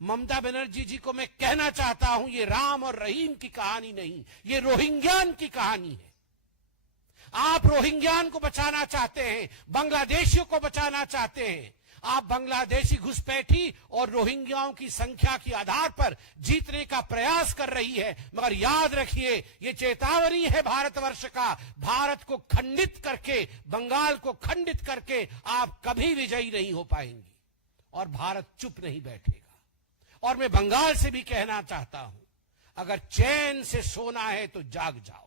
ममता बनर्जी जी को मैं कहना चाहता हूं, ये राम और रहीम की कहानी नहीं, ये रोहिंग्यान की कहानी है। आप रोहिंग्यान को बचाना चाहते हैं, बांग्लादेशियों को बचाना चाहते हैं। आप बांग्लादेशी घुसपैठी और रोहिंग्याओं की संख्या के आधार पर जीतने का प्रयास कर रही है, मगर याद रखिए, ये चेतावनी है भारतवर्ष का। भारत को खंडित करके, बंगाल को खंडित करके आप कभी विजयी नहीं हो पाएंगी और भारत चुप नहीं बैठेगा। और मैं बंगाल से भी कहना चाहता हूं, अगर चैन से सोना है तो जाग जाओ।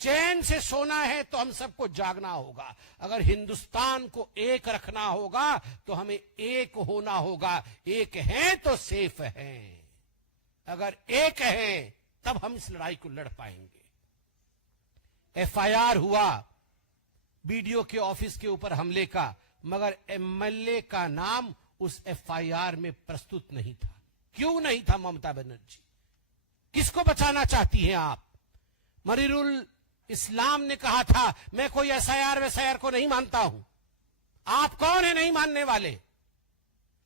चैन से सोना है तो हम सबको जागना होगा। अगर हिंदुस्तान को एक रखना होगा तो हमें एक होना होगा। एक हैं तो सेफ हैं, अगर एक हैं तब हम इस लड़ाई को लड़ पाएंगे। एफआईआर हुआ बीडीओ के ऑफिस के ऊपर हमले का, मगर एमएलए का नाम उस एफआईआर में प्रस्तुत नहीं था। क्यों नहीं था ममता बनर्जी? किसको बचाना चाहती हैं आप? मरीरुल इस्लाम ने कहा था, मैं कोई एसआईआर वैसआईआर को नहीं मानता हूं। आप कौन है नहीं मानने वाले?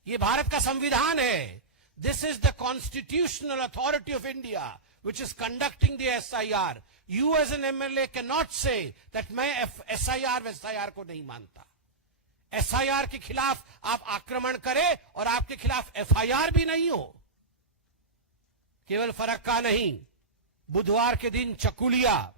ये भारत का संविधान है। This is the constitutional authority of India which is conducting the SIR. You as an MLA can not say that मैं एसआईआर वैसआईआर को नहीं मानता। एसआईआर के खिलाफ आप आक्रमण करें और आपके खिलाफ एफआईआर भी नहीं हो। केवल फरक्का नहीं, बुधवार के दिन चकुलिया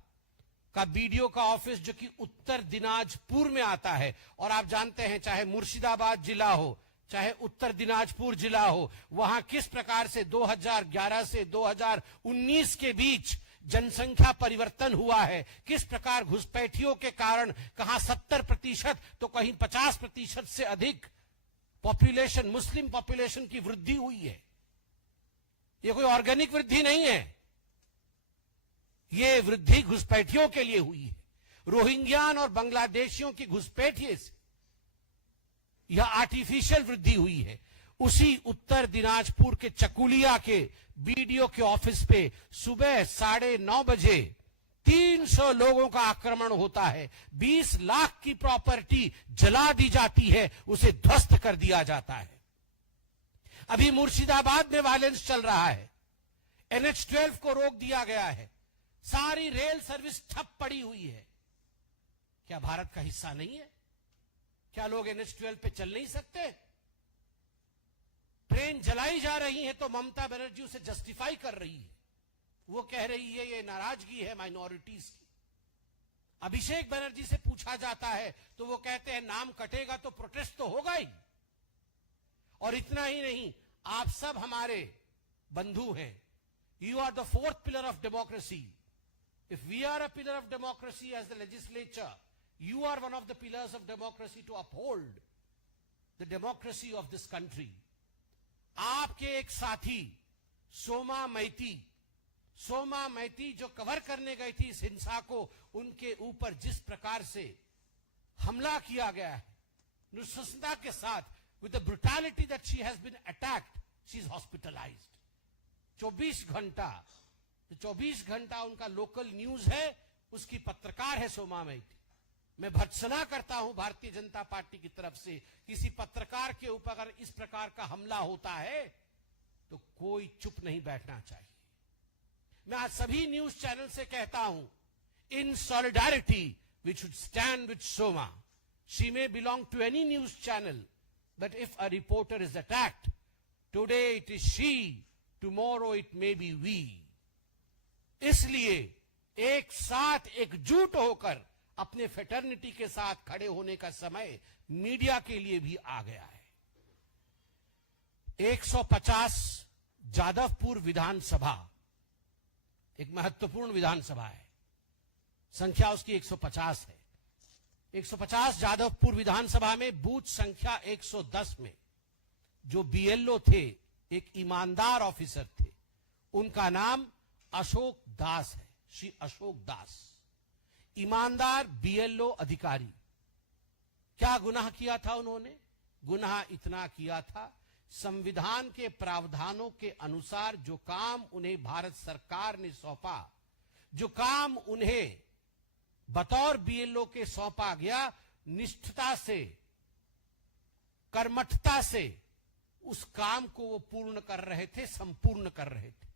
का बीडीओ का ऑफिस, जो कि उत्तर दिनाजपुर में आता है, और आप जानते हैं चाहे मुर्शिदाबाद जिला हो चाहे उत्तर दिनाजपुर जिला हो, वहां किस प्रकार से 2011 से 2019 के बीच जनसंख्या परिवर्तन हुआ है, किस प्रकार घुसपैठियों के कारण कहां 70% तो कहीं 50% से अधिक पॉपुलेशन, मुस्लिम पॉपुलेशन की वृद्धि हुई है। यह कोई ऑर्गेनिक वृद्धि नहीं है, यह वृद्धि घुसपैठियों के लिए हुई है। रोहिंग्यान और बांग्लादेशियों की घुसपैठिए से यह आर्टिफिशियल वृद्धि हुई है। उसी उत्तर दिनाजपुर के चकुलिया के बीडीओ के ऑफिस पे सुबह 9:30 बजे 300 लोगों का आक्रमण होता है। 20 लाख की प्रॉपर्टी जला दी जाती है, उसे ध्वस्त कर दिया जाता है। अभी मुर्शिदाबाद में वायलेंस चल रहा है, NH-12 को रोक दिया गया है, सारी रेल सर्विस ठप पड़ी हुई है। क्या भारत का हिस्सा नहीं है? क्या लोग NH-12 पे चल नहीं सकते? ट्रेन जलाई जा रही है तो ममता बनर्जी उसे जस्टिफाई कर रही है। वो कह रही है ये नाराजगी है माइनॉरिटीज की। अभिषेक बनर्जी से पूछा जाता है तो वो कहते हैं नाम कटेगा तो प्रोटेस्ट तो होगा ही। और इतना ही नहीं, आप सब हमारे बंधु हैं। You are the fourth pillar of democracy. If we are a pillar of democracy as the legislature, you are one of the pillars of democracy to uphold the democracy of this country. आपके एक साथी सोमा मैती जो cover करने गई थी इस हिंसा को, उनके ऊपर जिस प्रकार से हमला किया गया है नृशंसता के साथ, with the brutality that she has been attacked, she is hospitalized. 24 घंटा उनका लोकल न्यूज है, उसकी पत्रकार है सोमा मैती। मैं भर्त्सना करता हूं भारतीय जनता पार्टी की तरफ से, किसी पत्रकार के ऊपर अगर इस प्रकार का हमला होता है तो कोई चुप नहीं बैठना चाहिए। मैं आज सभी न्यूज चैनल से कहता हूं, in solidarity we should stand with Soma. She may belong to any news channel, but if a reporter is attacked, today it is she, tomorrow it may be we. इसलिए एक साथ एकजुट होकर अपने फेटर्निटी के साथ खड़े होने का समय मीडिया के लिए भी आ गया है। 150 जादवपुर विधानसभा एक महत्वपूर्ण विधानसभा है, संख्या उसकी 150 है। 150 जादवपुर विधानसभा में बूथ संख्या 110 में जो बीएलओ थे, एक ईमानदार ऑफिसर थे, उनका नाम अशोक दास है, श्री अशोक दास। ईमानदार बीएलओ अधिकारी। क्या गुनाह किया था उन्होंने? गुनाह इतना किया था, संविधान के प्रावधानों के अनुसार जो काम उन्हें भारत सरकार ने सौंपा, जो काम उन्हें बतौर बीएलओ के सौंपा गया, निष्ठता से, कर्मठता से उस काम को वो पूर्ण कर रहे थे, संपूर्ण कर रहे थे।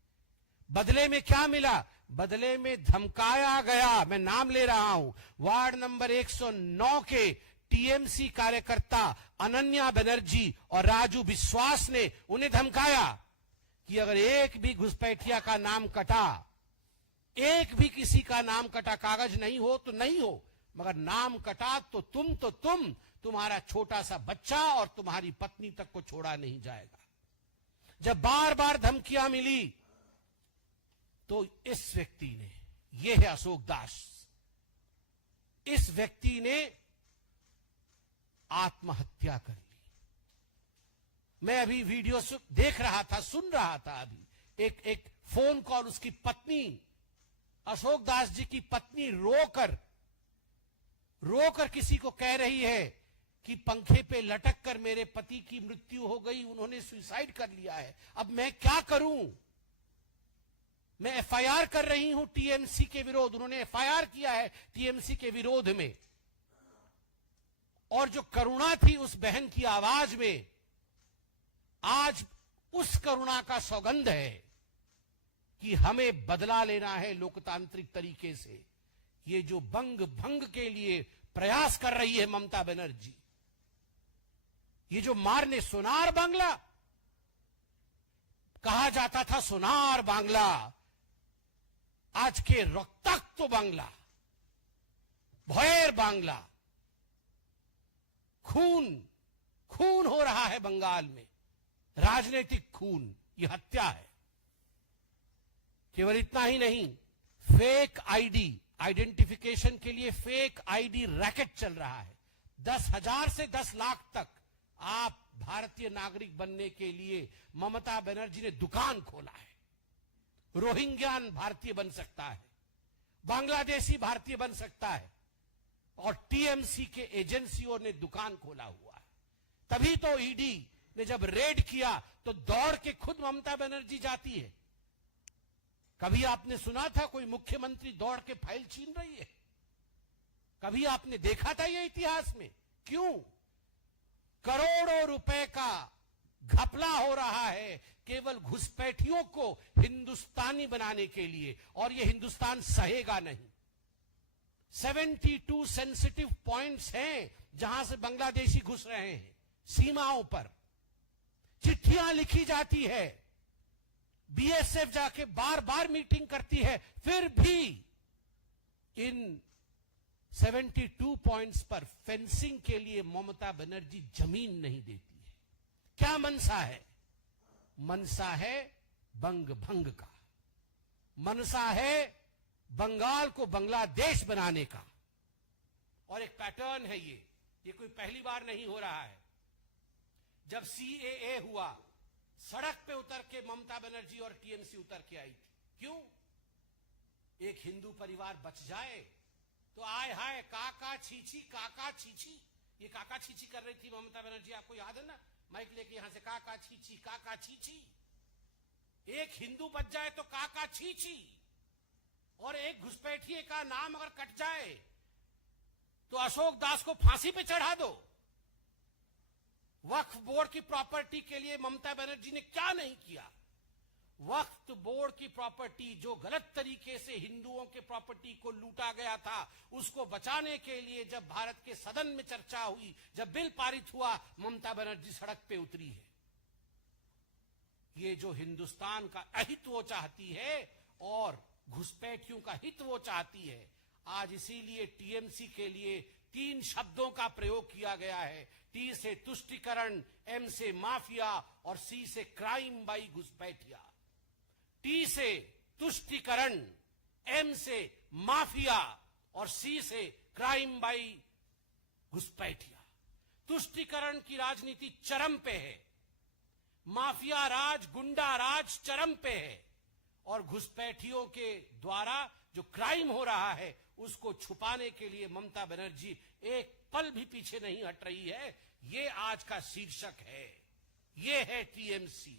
बदले में क्या मिला? बदले में धमकाया गया। मैं नाम ले रहा हूं, वार्ड नंबर 109 के टीएमसी कार्यकर्ता अनन्या बनर्जी और राजू विश्वास ने उन्हें धमकाया कि अगर एक भी घुसपैठिया का नाम कटा, एक भी किसी का नाम कटा, कागज नहीं हो तो नहीं हो, मगर नाम कटा तो तुम्हारा छोटा सा बच्चा और तुम्हारी पत्नी तक को छोड़ा नहीं जाएगा। जब बार बार धमकियां मिली तो इस व्यक्ति ने, यह है अशोक दास, इस व्यक्ति ने आत्महत्या कर ली। मैं अभी वीडियो देख रहा था, सुन रहा था, अभी एक फोन कॉल, उसकी पत्नी, अशोक दास जी की पत्नी रोकर किसी को कह रही है कि पंखे पे लटक कर मेरे पति की मृत्यु हो गई, उन्होंने सुसाइड कर लिया है, अब मैं क्या करूं? मैं एफआईआर कर रही हूं टीएमसी के विरोध। उन्होंने एफआईआर किया है टीएमसी के विरोध में। और जो करुणा थी उस बहन की आवाज में, आज उस करुणा का सौगंध है कि हमें बदला लेना है लोकतांत्रिक तरीके से। ये जो बंग भंग के लिए प्रयास कर रही है ममता बनर्जी, ये जो मारने, सोनार बांग्ला कहा जाता था, सोनार बांग्ला, आज के रक्ताक्त बांग्ला, भयर बांग्ला, खून हो रहा है बंगाल में, राजनीतिक खून, ये हत्या है। केवल इतना ही नहीं, फेक आईडी, आइडेंटिफिकेशन के लिए फेक आईडी रैकेट चल रहा है। 10,000 से 10 लाख तक आप भारतीय नागरिक बनने के लिए ममता बनर्जी ने दुकान खोला है। रोहिंग्यान भारतीय बन सकता है, बांग्लादेशी भारतीय बन सकता है, और टीएमसी के एजेंसियों ने दुकान खोला हुआ है। तभी तो ईडी ने जब रेड किया तो दौड़ के खुद ममता बनर्जी जाती है। कभी आपने सुना था कोई मुख्यमंत्री दौड़ के फाइल छीन रही है? कभी आपने देखा था ये इतिहास में? क्यों? करोड़ों रुपए का घपला हो रहा है केवल घुसपैठियों को हिंदुस्तानी बनाने के लिए, और ये हिंदुस्तान सहेगा नहीं। 72 सेंसिटिव पॉइंट्स हैं जहां से बांग्लादेशी घुस रहे हैं, सीमाओं पर चिट्ठियां लिखी जाती है, बीएसएफ जाके बार बार मीटिंग करती है, फिर भी इन 72 पॉइंट्स पर फेंसिंग के लिए ममता बनर्जी जमीन नहीं देती है। क्या मनसा है? मनसा है बंग भंग का, मनसा है बंगाल को बांग्लादेश बनाने का। और एक पैटर्न है ये कोई पहली बार नहीं हो रहा है। जब सीएए हुआ, सड़क पे उतर के ममता बनर्जी और टीएमसी उतर के आई थी। क्यों? एक हिंदू परिवार बच जाए तो आय हाय काका छीछी, काका छीछी। ये काका छीछी कर रही थी ममता बनर्जी, आपको याद है ना? माइक लेके यहां से काका छीछी, काका छीछी। एक हिंदू बच जाए तो काका छीछी, और एक घुसपैठिए का नाम अगर कट जाए तो अशोक दास को फांसी पे चढ़ा दो। वक्फ बोर्ड की प्रॉपर्टी के लिए ममता बनर्जी ने क्या नहीं किया? वक्फ बोर्ड की प्रॉपर्टी जो गलत तरीके से हिंदुओं के प्रॉपर्टी को लूटा गया था, उसको बचाने के लिए जब भारत के सदन में चर्चा हुई, जब बिल पारित हुआ, ममता बनर्जी सड़क पे उतरी है। ये जो हिंदुस्तान का अहित वो चाहती है और घुसपैठियों का हित वो चाहती है। आज इसीलिए टीएमसी के लिए 3 शब्दों का प्रयोग किया गया है। टी से तुष्टिकरण, एम से माफिया और सी से क्राइम बाई घुसपैठिया। टी से तुष्टिकरण, एम से माफिया और सी से क्राइम बाई घुसपैठिया। तुष्टिकरण की राजनीति चरम पे है, माफिया राज, गुंडा राज चरम पे है, और घुसपैठियों के द्वारा जो क्राइम हो रहा है उसको छुपाने के लिए ममता बनर्जी एक पल भी पीछे नहीं हट रही है। ये आज का शीर्षक है। ये है टीएमसी।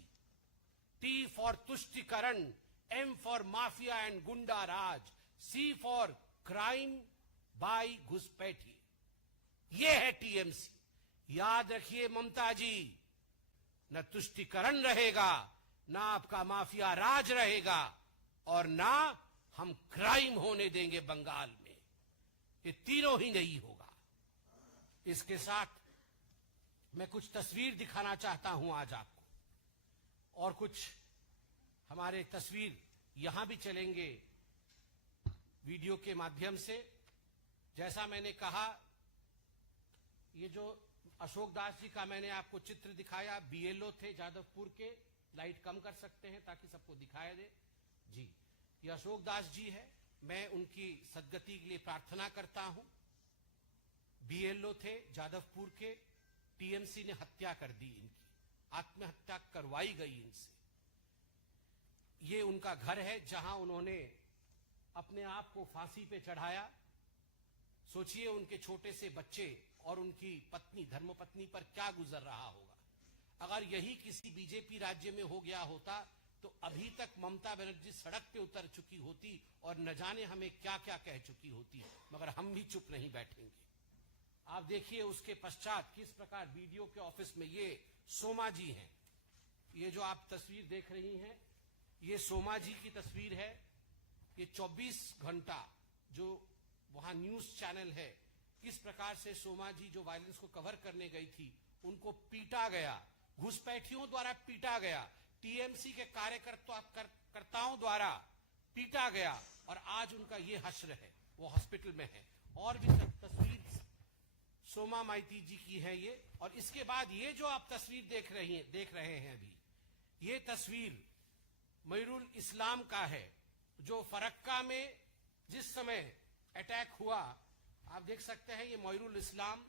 टी फॉर तुष्टिकरण, एम फॉर माफिया एंड गुंडा राज, सी फॉर क्राइम बाई घुसपैठी। ये है टीएमसी। याद रखिए ममता जी, न तुष्टिकरण रहेगा, ना आपका माफिया राज रहेगा, और ना हम क्राइम होने देंगे बंगाल में। ये तीनों ही नहीं होगा। इसके साथ मैं कुछ तस्वीर दिखाना चाहता हूं आज आपको, और कुछ हमारे तस्वीर यहां भी चलेंगे वीडियो के माध्यम से। जैसा मैंने कहा, ये जो अशोक दास जी का मैंने आपको चित्र दिखाया, बीएलओ थे जादवपुर के। लाइट कम कर सकते हैं ताकि सबको दिखाई दे जी। ये अशोक दास जी है, मैं उनकी सद्गति के लिए प्रार्थना करता हूं। बीएलओ थे जादवपुर के, टीएमसी ने हत्या कर दी इनकी, आत्महत्या करवाई गई इनसे। ये उनका घर है जहां उन्होंने अपने आप को फांसी पे चढ़ाया। सोचिए उनके छोटे से बच्चे और उनकी पत्नी, धर्मपत्नी पर क्या गुजर रहा होगा। अगर यही किसी बीजेपी राज्य में हो गया होता तो अभी तक ममता बनर्जी सड़क पे उतर चुकी होती और न जाने हमें क्या क्या कह चुकी होती, मगर हम भी चुप नहीं बैठेंगे। आप देखिए उसके पश्चात किस प्रकार वीडियो के ऑफिस में, ये सोमा जी हैं। ये जो आप तस्वीर देख रही हैं, ये सोमा जी की तस्वीर है। ये 24 घंटा जो वहां न्यूज चैनल है, किस प्रकार से सोमा जी जो वायलेंस को कवर करने गई थी, उनको पीटा गया, घुसपैठियों द्वारा पीटा गया, टीएमसी के कार्यकर्ताओं द्वारा पीटा गया, और आज उनका ये हश्र है, वो हॉस्पिटल में है। और भी तस्वीर सोमा माइती जी की है ये। और इसके बाद ये जो आप तस्वीर देख रहे हैं अभी, ये तस्वीर मयूरुल इस्लाम का है, जो फरक्का में जिस समय अटैक हुआ, आप देख सकते हैं। ये मयूरुल इस्लाम,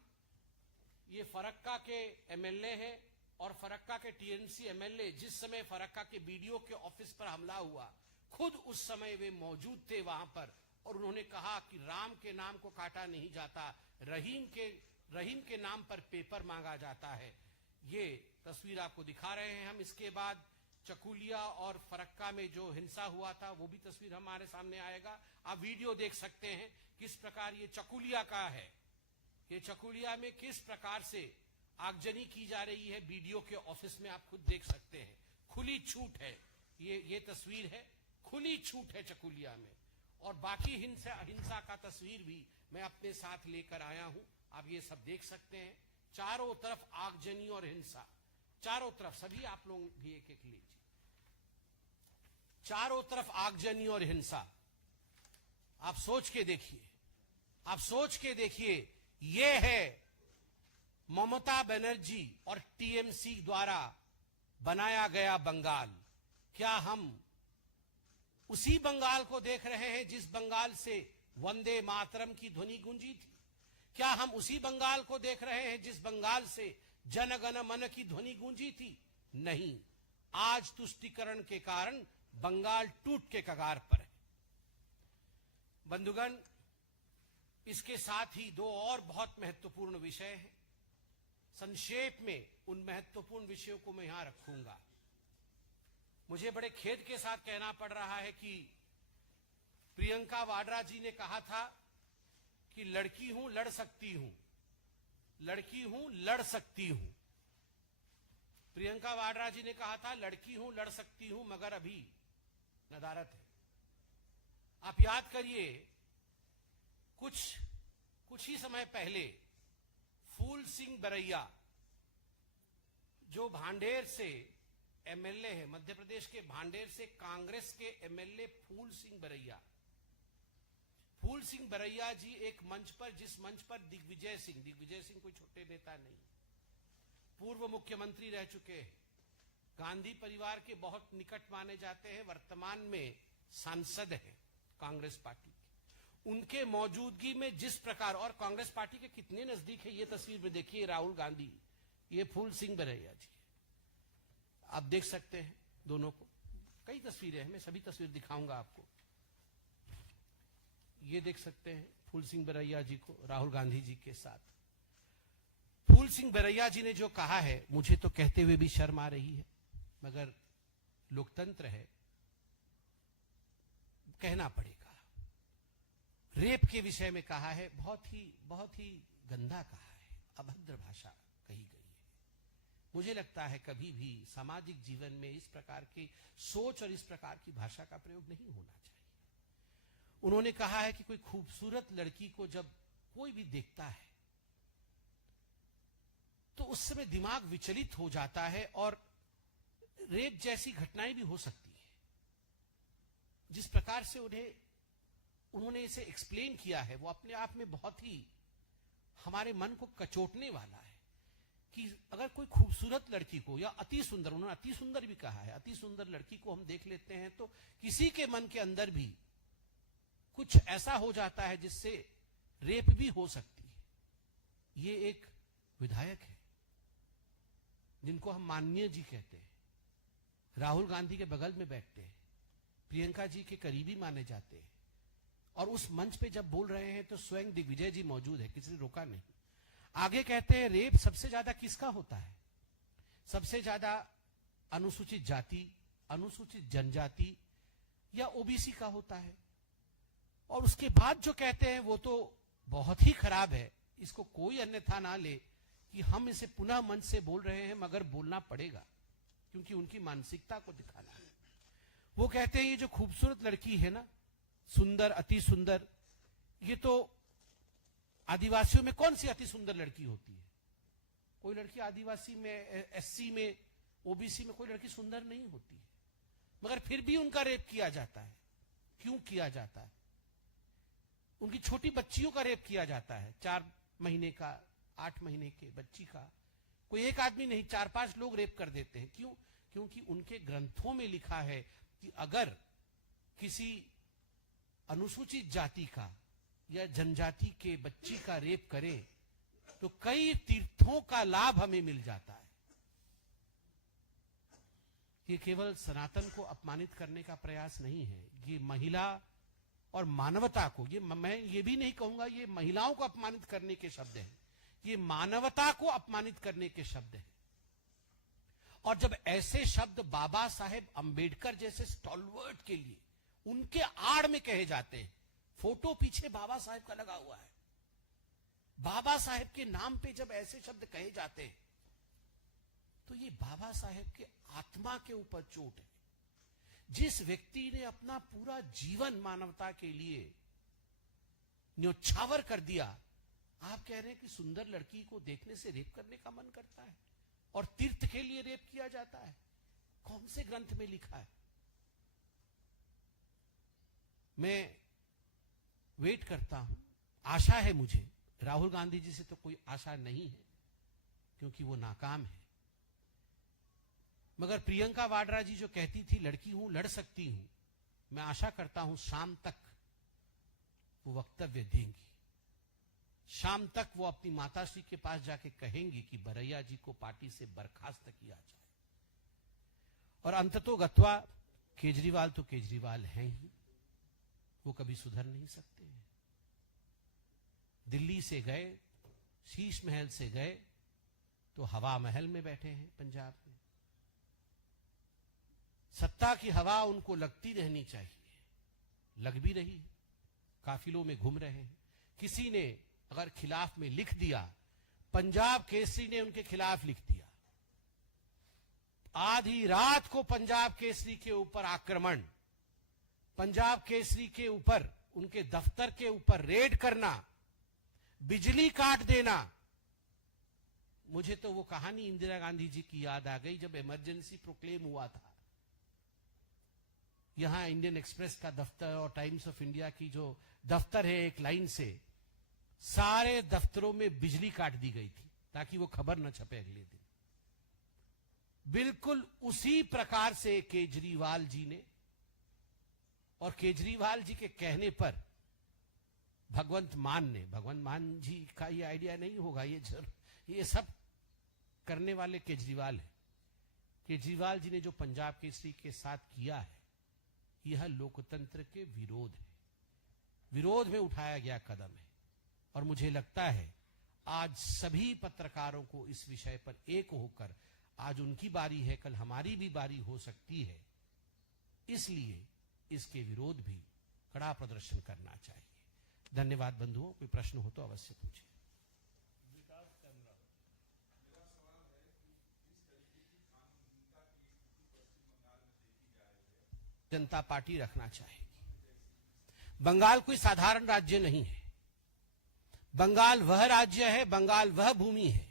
ये फरक्का के एमएलए है, और फरक्का के टीएमसी एमएलए जिस समय फरक्का के बीडीओ के ऑफिस पर हमला हुआ, खुद उस समय वे मौजूद थे वहां पर, और उन्होंने कहा कि राम के नाम को काटा नहीं जाता, रहीम के नाम पर पेपर मांगा जाता है। ये तस्वीर आपको दिखा रहे हैं हम। इसके बाद चकुलिया और फरक्का में जो हिंसा हुआ था, वो भी तस्वीर हमारे सामने आएगा। आप वीडियो देख सकते हैं किस प्रकार ये चकुलिया का है। ये चकुलिया में किस प्रकार से आगजनी की जा रही है बीडीओ के ऑफिस में, आप खुद देख सकते हैं। खुली छूट है, ये तस्वीर है, खुली छूट है चकुलिया में। और बाकी हिंसा का तस्वीर भी मैं अपने साथ लेकर आया हूं, आप ये सब देख सकते हैं। चारों तरफ आगजनी और हिंसा, चारों तरफ, सभी आप लोग भी एक एक लीजिए। चारों तरफ आगजनी और हिंसा, आप सोच के देखिए, आप सोच के देखिए। ये है ममता बनर्जी और टीएमसी द्वारा बनाया गया बंगाल। क्या हम उसी बंगाल को देख रहे हैं जिस बंगाल से वंदे मातरम की ध्वनि गूंजी थी? क्या हम उसी बंगाल को देख रहे हैं जिस बंगाल से जन गण मन की ध्वनि गूंजी थी? नहीं। आज तुष्टीकरण के कारण बंगाल टूट के कगार पर है। बंधुगण, इसके साथ ही दो और बहुत महत्वपूर्ण विषय हैं। संक्षेप में उन महत्वपूर्ण विषयों को मैं यहां रखूंगा। मुझे बड़े खेद के साथ कहना पड़ रहा है कि प्रियंका वाड्रा जी ने कहा था कि लड़की हूं, लड़ सकती हूं, लड़की हूं, लड़ सकती हूं। प्रियंका वाड्रा जी ने कहा था लड़की हूं, लड़ सकती हूं, मगर अभी नदारत है। आप याद करिए, कुछ ही समय पहले फूल सिंह बरैया, जो भांडेर से एमएलए है, मध्य प्रदेश के भांडेर से कांग्रेस के एमएलए फूल सिंह बरैया जी एक मंच पर, जिस मंच पर दिग्विजय सिंह कोई छोटे नेता नहीं, पूर्व मुख्यमंत्री रह चुके हैं, गांधी परिवार के बहुत निकट माने जाते हैं, वर्तमान में सांसद हैं कांग्रेस पार्टी के, उनके मौजूदगी में जिस प्रकार, और कांग्रेस पार्टी के कितने नजदीक है, ये तस्वीर में देखिए, राहुल गांधी, ये फूल सिंह बरैया जी, आप देख सकते हैं दोनों को। कई तस्वीरें हैं, मैं सभी तस्वीर दिखाऊंगा आपको। ये देख सकते हैं फूल सिंह बरैया जी को राहुल गांधी जी के साथ। फूल सिंह बरैया जी ने जो कहा है, मुझे तो कहते हुए भी शर्म आ रही है, मगर लोकतंत्र है, कहना पड़ेगा। रेप के विषय में कहा है, बहुत ही गंदा कहा है, अभद्र भाषा कही गई है। मुझे लगता है कभी भी सामाजिक जीवन में इस प्रकार की सोच और इस प्रकार की भाषा का प्रयोग नहीं होना चाहिए। उन्होंने कहा है कि कोई खूबसूरत लड़की को जब कोई भी देखता है तो उस समय दिमाग विचलित हो जाता है और रेप जैसी घटनाएं भी हो सकती है। जिस प्रकार से उन्होंने इसे एक्सप्लेन किया है वो अपने आप में बहुत ही हमारे मन को कचोटने वाला है कि अगर कोई खूबसूरत लड़की को या अति सुंदर, उन्होंने अति सुंदर भी कहा है, अति सुंदर लड़की को हम देख लेते हैं तो किसी के मन के अंदर भी कुछ ऐसा हो जाता है जिससे रेप भी हो सकती है। ये एक विधायक है जिनको हम माननीय जी कहते हैं, राहुल गांधी के बगल में बैठते हैं, प्रियंका जी के करीबी माने जाते हैं, और उस मंच पे जब बोल रहे हैं तो स्वयं दिग्विजय जी मौजूद है, किसी ने रोका नहीं। आगे कहते हैं रेप सबसे ज्यादा किसका होता है? सबसे ज्यादा अनुसूचित जाति, अनुसूचित जनजाति या ओबीसी का होता है। और उसके बाद जो कहते हैं वो तो बहुत ही खराब है, इसको कोई अन्यथा ना ले कि हम इसे पुनः मंच से बोल रहे हैं मगर बोलना पड़ेगा क्योंकि उनकी मानसिकता को दिखाना है। वो कहते हैं ये जो खूबसूरत लड़की है ना, सुंदर, अति सुंदर, ये तो आदिवासियों में कौन सी अति सुंदर लड़की होती है? कोई लड़की आदिवासी में, एससी में, ओबीसी में कोई लड़की सुंदर नहीं होती है, मगर फिर भी उनका रेप किया जाता है। क्यों किया जाता है? उनकी छोटी बच्चियों का रेप किया जाता है, 4 महीने का, 8 महीने के बच्ची का। कोई एक आदमी नहीं, 4-5 लोग रेप कर देते हैं। क्यों? क्योंकि उनके ग्रंथों में लिखा है कि अगर किसी अनुसूचित जाति का या जनजाति के बच्ची का रेप करे तो कई तीर्थों का लाभ हमें मिल जाता है। ये केवल सनातन को अपमानित करने का प्रयास नहीं है, ये महिला और मानवता को, मैं ये भी नहीं कहूंगा ये महिलाओं को अपमानित करने के शब्द हैं, ये मानवता को अपमानित करने के शब्द हैं। और जब ऐसे शब्द बाबा साहेब अंबेडकर जैसे स्टॉलवर्ट के लिए उनके आड़ में कहे जाते हैं, फोटो पीछे बाबा साहेब का लगा हुआ है, बाबा साहेब के नाम पे जब ऐसे शब्द कहे जाते हैं तो ये बाबा साहेब के आत्मा के ऊपर चोट है। जिस व्यक्ति ने अपना पूरा जीवन मानवता के लिए न्योछावर कर दिया, आप कह रहे हैं कि सुंदर लड़की को देखने से रेप करने का मन करता है और तीर्थ के लिए रेप किया जाता है? कौन से ग्रंथ में लिखा है? मैं वेट करता हूं, आशा है मुझे, राहुल गांधी जी से तो कोई आशा नहीं है क्योंकि वो नाकाम है, मगर प्रियंका वाड्रा जी जो कहती थी लड़की हूं, लड़ सकती हूं, मैं आशा करता हूं शाम तक वो वक्तव्य देंगी। शाम तक वो अपनी माताश्री के पास जाके कहेंगी कि बरैया जी को पार्टी से बर्खास्त किया जाए। और अंततोगत्वा केजरीवाल तो केजरीवाल हैं ही, वो कभी सुधर नहीं सकते हैं। दिल्ली से गए, शीश महल से गए तो हवा महल में बैठे हैं पंजाब में। सत्ता की हवा उनको लगती रहनी चाहिए, लग भी रही है, काफिलों में घूम रहे हैं। किसी ने अगर खिलाफ में लिख दिया, पंजाब केसरी ने उनके खिलाफ लिख दिया, आधी रात को पंजाब केसरी के ऊपर आक्रमण, पंजाब केसरी के ऊपर, उनके दफ्तर के ऊपर रेड करना, बिजली काट देना। मुझे तो वो कहानी इंदिरा गांधी जी की याद आ गई जब इमरजेंसी प्रोक्लेम हुआ था। यहां इंडियन एक्सप्रेस का दफ्तर और टाइम्स ऑफ इंडिया की जो दफ्तर है, एक लाइन से सारे दफ्तरों में बिजली काट दी गई थी ताकि वो खबर न छपे अगले दिन। बिल्कुल उसी प्रकार से केजरीवाल जी ने, और केजरीवाल जी के कहने पर भगवंत मान जी का ये आइडिया नहीं होगा, ये सब करने वाले केजरीवाल है। केजरीवाल जी ने जो पंजाब केसरी के साथ किया है, यह लोकतंत्र के विरोध है, विरोध में उठाया गया कदम है। और मुझे लगता है आज सभी पत्रकारों को इस विषय पर एक होकर, आज उनकी बारी है, कल हमारी भी बारी हो सकती है, इसलिए इसके विरोध भी कड़ा प्रदर्शन करना चाहिए। धन्यवाद बंधुओं, कोई प्रश्न हो तो अवश्य पूछिए। विकास चंद्रा, मेरा सवाल है कि जिस जनता पार्टी रखना चाहेगी। बंगाल कोई साधारण राज्य नहीं है। बंगाल वह राज्य है, बंगाल वह भूमि है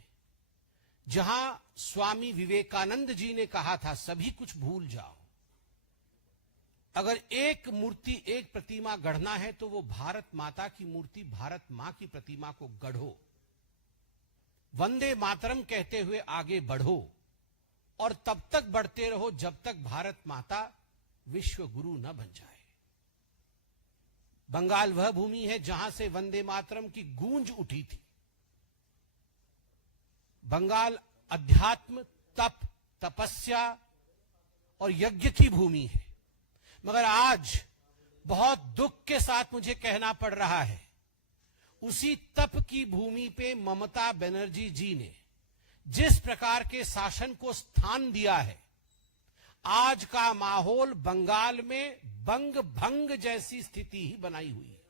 जहां स्वामी विवेकानंद जी ने कहा था, सभी कुछ भूल जाओ। अगर एक मूर्ति, एक प्रतिमा गढ़ना है तो वो भारत माता की मूर्ति, भारत मां की प्रतिमा को गढ़ो। वंदे मातरम कहते हुए आगे बढ़ो और तब तक बढ़ते रहो जब तक भारत माता विश्व गुरु न बन जाए। बंगाल वह भूमि है जहां से वंदे मातरम की गूंज उठी थी। बंगाल अध्यात्म, तप, तपस्या और यज्ञ की भूमि है। मगर आज बहुत दुख के साथ मुझे कहना पड़ रहा है, उसी तप की भूमि पे ममता बनर्जी जी ने जिस प्रकार के शासन को स्थान दिया है, आज का माहौल बंगाल में बंग भंग जैसी स्थिति ही बनाई हुई है।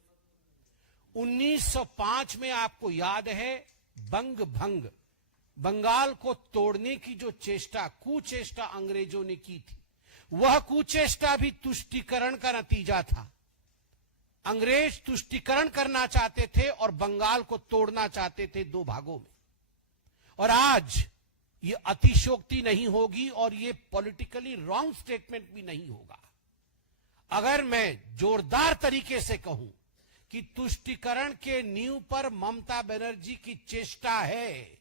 1905 में आपको याद है, बंग भंग, बंगाल को तोड़ने की जो चेष्टा, कुचेष्टा अंग्रेजों ने की थी, वह कुचेष्टा भी तुष्टीकरण का नतीजा था। अंग्रेज तुष्टीकरण करना चाहते थे और बंगाल को तोड़ना चाहते थे दो भागों में। और आज ये अतिशयोक्ति नहीं होगी और ये पॉलिटिकली रॉन्ग स्टेटमेंट भी नहीं होगा अगर मैं जोरदार तरीके से कहूं कि तुष्टीकरण के नींव पर ममता बनर्जी की चेष्टा है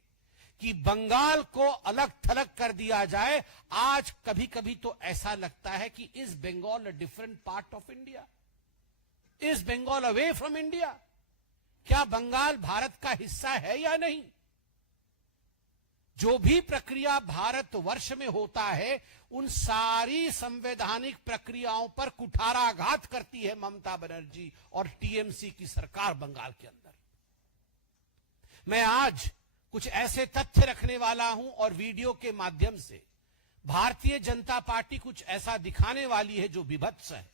कि बंगाल को अलग थलग कर दिया जाए। आज कभी कभी तो ऐसा लगता है कि is Bengal a different part of India? Is Bengal away from India? क्या बंगाल भारत का हिस्सा है या नहीं? जो भी प्रक्रिया भारतवर्ष में होता है, उन सारी संवैधानिक प्रक्रियाओं पर कुठाराघात करती है ममता बनर्जी और टीएमसी की सरकार बंगाल के अंदर। मैं आज कुछ ऐसे तथ्य रखने वाला हूं और वीडियो के माध्यम से भारतीय जनता पार्टी कुछ ऐसा दिखाने वाली है जो विभत्स है।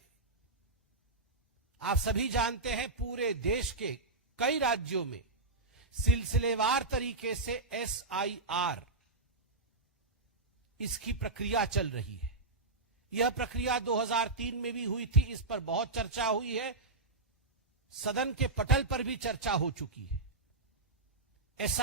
आप सभी जानते हैं, पूरे देश के कई राज्यों में सिलसिलेवार तरीके से SIR इसकी प्रक्रिया चल रही है। यह प्रक्रिया 2003 में भी हुई थी, इस पर बहुत चर्चा हुई है, सदन के पटल पर भी चर्चा हो चुकी है।